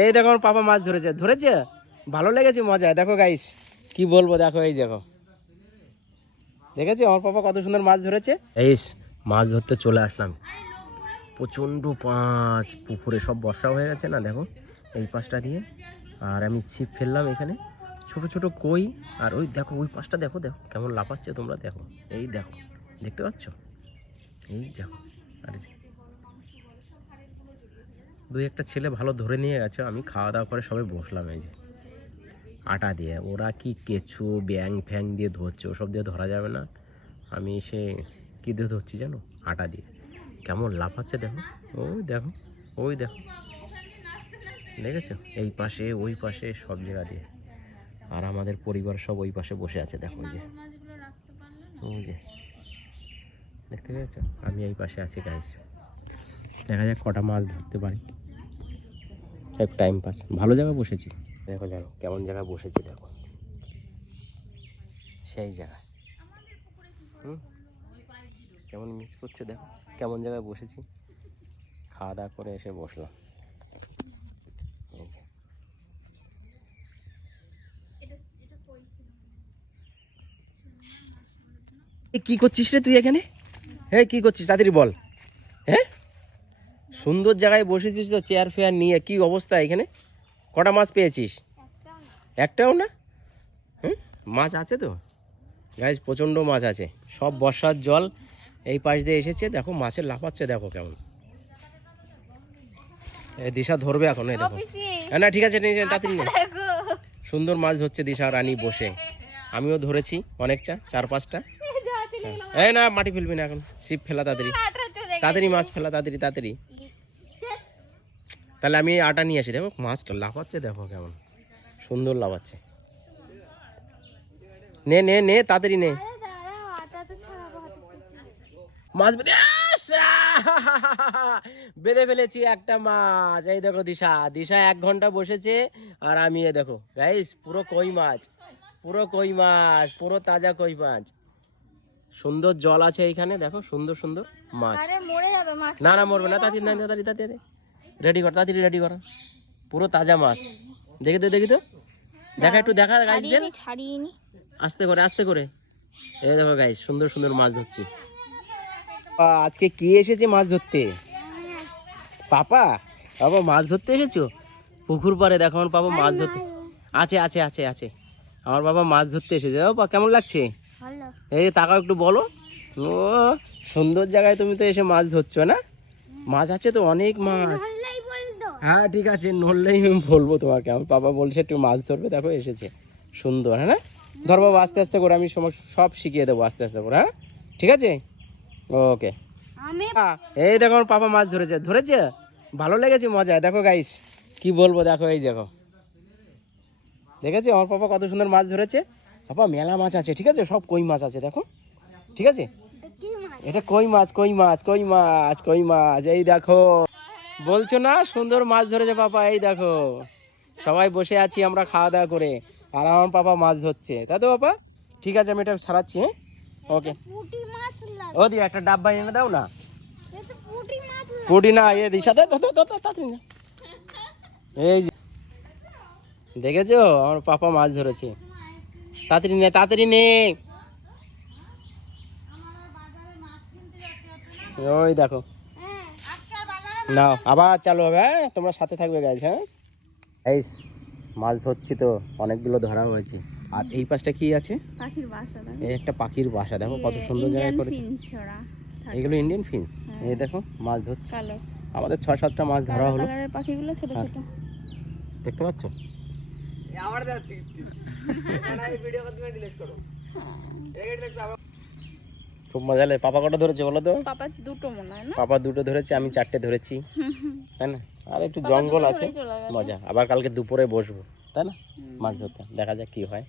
এই দেখো আমার পাপা মাছ ধরেছে ধরেছে? ভালো লেগেছে মজা দেখো গাইস কি বলব, দেখো এই দেখো। দেখেছি আমার পাপা কত সুন্দর মাছ ধরেছে? এই মাছ ধরতে চলে আসলাম। প্রচণ্ড পাঁচ, পুকুরে সব বর্ষা হয়ে গেছে না, দেখো, এই পাশটা দিয়ে। আর আমি ছিপ ফেললাম এখানে। ছোট ছোট কই, আর ওই দেখো, ওই পাশটা দেখো দেখো, কেমন লাফাচ্ছে তোমরা, দেখো। এই দেখো, দেখতে পাচ্ছ? এই দেখো, আরে দুই একটা ছেলে ভালো ধরে নিয়ে গেছে, আমি খাওয়া দাওয়া করে সবাই বসলাম এই যে। আটা দিয়ে, ওরা কি কেঁচু ব্যাং ফ্যাং দিয়ে ধরছে, ওসব দিয়ে ধরা যাবে না। আমি সে কী দিয়ে ধরছি জানো? আটা দিয়ে। কেমন লাফাচ্ছে দেখো। ওই দেখো ওই দেখো। দেখেছ? এই পাশে, ওই পাশে, সব জায়গা দিয়ে। আর আমাদের পরিবার সব ওই পাশে বসে আছে, দেখো যে। ওই যে। দেখতে পেয়েছ? আমি এই পাশে আছি গাইস দেখা যাক কটা মাছ ধরতে পারি। এক টাইম পাস ভালো জায়গায় বসেছি। দেখো জানো কেমন জায়গায় বসেছি দেখো। সেই জায়গায়। হুম? কেমন মিস করছে দেখো। কেমন জায়গায় বসেছি? খাওয়া দাওয়া করে এসে বসলাম। কি করছিস রে তুই এখানে? হ্যাঁ কি করছিস? তাড়াতাড়ি বল। হ্যাঁ? সুন্দর জায়গায় বসেছিস তো চেয়ার ফেয়ার নিয়ে কি অবস্থা এখানে? কটা মাছ পেয়েছিস? একটাও না? হুম? মাছ আছে তো? গাইজ প্রচণ্ড মাছ আছে। সব বর্ষার জল এই পাশ দিয়ে এসেছে দেখো মাছের লাফাচ্ছে দেখো কেমন। এই দিশা ধরবে এখন এই দেখো। হ্যাঁ না ঠিক আছে তাড়াতাড়ি নে। সুন্দর মাছ ধরছে দিশা রানী বসে। আমিও ধরেছি অনেকটা চার পাঁচটা। এই না মাটি ফেলবি না এখন ছিপ ফেলা তাড়াতাড়ি। তাড়াতাড়ি মাছ ফেলা তাড়াতাড়ি তাড়াতাড়ি। তাহলে আমি আটা নিয়ে আসি দেখো মাছটা লাফাচ্ছে দেখো কেমন। সুন্দর লাফাচ্ছে। নে নে নে তাড়াতাড়ি নে। মাছ বেঁধে বেঁধে ফেলেছি একটা মাছ। এই দেখো দিশা দিশা এক ঘণ্টা বসেছে আর আমি এ দেখো গাইস পুরো কই মাছ পুরো কই মাছ পুরো তাজা কই মাছ। সুন্দর জল আছে এইখানে দেখো সুন্দর সুন্দর মাছ। না না মরবে না তাড়াতাড়ি না তাড়াতাড়ি তাড়াতাড়ি। রেডি কর তাড়াতাড়ি রেডি কর। পুরো তাজা মাছ। দেখি তো দেখি তো দেখা একটু দেখা গাইজদের ছাড়িয়ে আস্তে করে আস্তে করে। এই দেখো গাইস সুন্দর সুন্দর মাছ ধরছি। আজকে কি এসেছে মাছ ধরতে? পাপা? বাবা মাছ ধরতে এসেছ? পুকুর পাড়ে দেখো আমার বাবা মাছ ধরতে। আছে আছে আছে আছে। আমার বাবা মাছ ধরতে এসেছে। বাবা কেমন লাগছে? ভালো। এই তাকাও একটু বলো। ও সুন্দর জায়গায় তুমি তো এসে মাছ ধরছো না? মাছ আছে তো অনেক মাছ। হ্যাঁ ঠিক আছে নড়লেই আমি বলব তোমাকে। আমার বাবা বলছে একটু মাছ ধরবে। দেখো এসেছে। সুন্দর হ্যাঁ না? ধর বাবা আস্তে আস্তে করে আমি সময় সব শিখিয়ে দেবো আস্তে আস্তে করে হ্যাঁ? ঠিক আছে? ওকে। এই দেখো আমার পাপা মাছ ধরেছে। ধরেছে? ভালো লেগেছে মজা। দেখো গাইস কি বলব দেখো এই দেখো। দেখেছি? আমার পাপা কত সুন্দর মাছ ধরেছে। পাপা মেলা মাছ আছে ঠিক আছে? সব কই মাছ আছে দেখো। ঠিক আছে? এটা কই মাছ কই মাছ কই মাছ কই মাছ? এই দেখো। বলছো না, সুন্দর মাছ ধরেছে পাপা, এই দেখো। সবাই বসে আছি আমরা খাওয়া দাওয়া করে। আর আমার পাপা মাছ ধরছে। তাই তো পাপা, ঠিক আছে, আমি এটা সারাচ্ছি হ্যাঁ? ওকে ও দি একটা ডাব্বা এনে দাও না। পুঁটি না, এ দিশা দে। এই যে, দেখেছ? আমার পাপা মাছ ধরেছে। তাড়াতাড়ি নে তাড়াতাড়ি নে। ওই দেখো। হ্যাঁ নাও আবার চালু হবে হ্যাঁ? তোমরা সাথে থাকবে গাইজ হ্যাঁ? এই মাছ ধরছি তো অনেকগুলো ধরা হয়েছে। আর এই পাশটা কি আছে? পাখির বাসা এই একটা পাখির বাসা দেখো কত সুন্দর জায়গায় করেছে। ছড়া এগুলো ইন্ডিয়ান ফিন্স হ্যাঁ। এই দেখো মাছ ধরছে। আমাদের ছয় সাতটা মাছ ধরা হলো। পাখিগুলো ছোট হ্যাঁ। ছোট। দেখতে পাচ্ছ? খুব মজা লাগে। পাপা কটা ধরেছে বলো তো? পাপা দুটো মনে হয় না? পাপা দুটো ধরেছে আমি চারটে ধরেছি। তাই না? আর একটু জঙ্গল আছে। মজা। আবার কালকে দুপুরে বসবো তাই না? মাছ ধরতে। দেখা যাক কি হয়।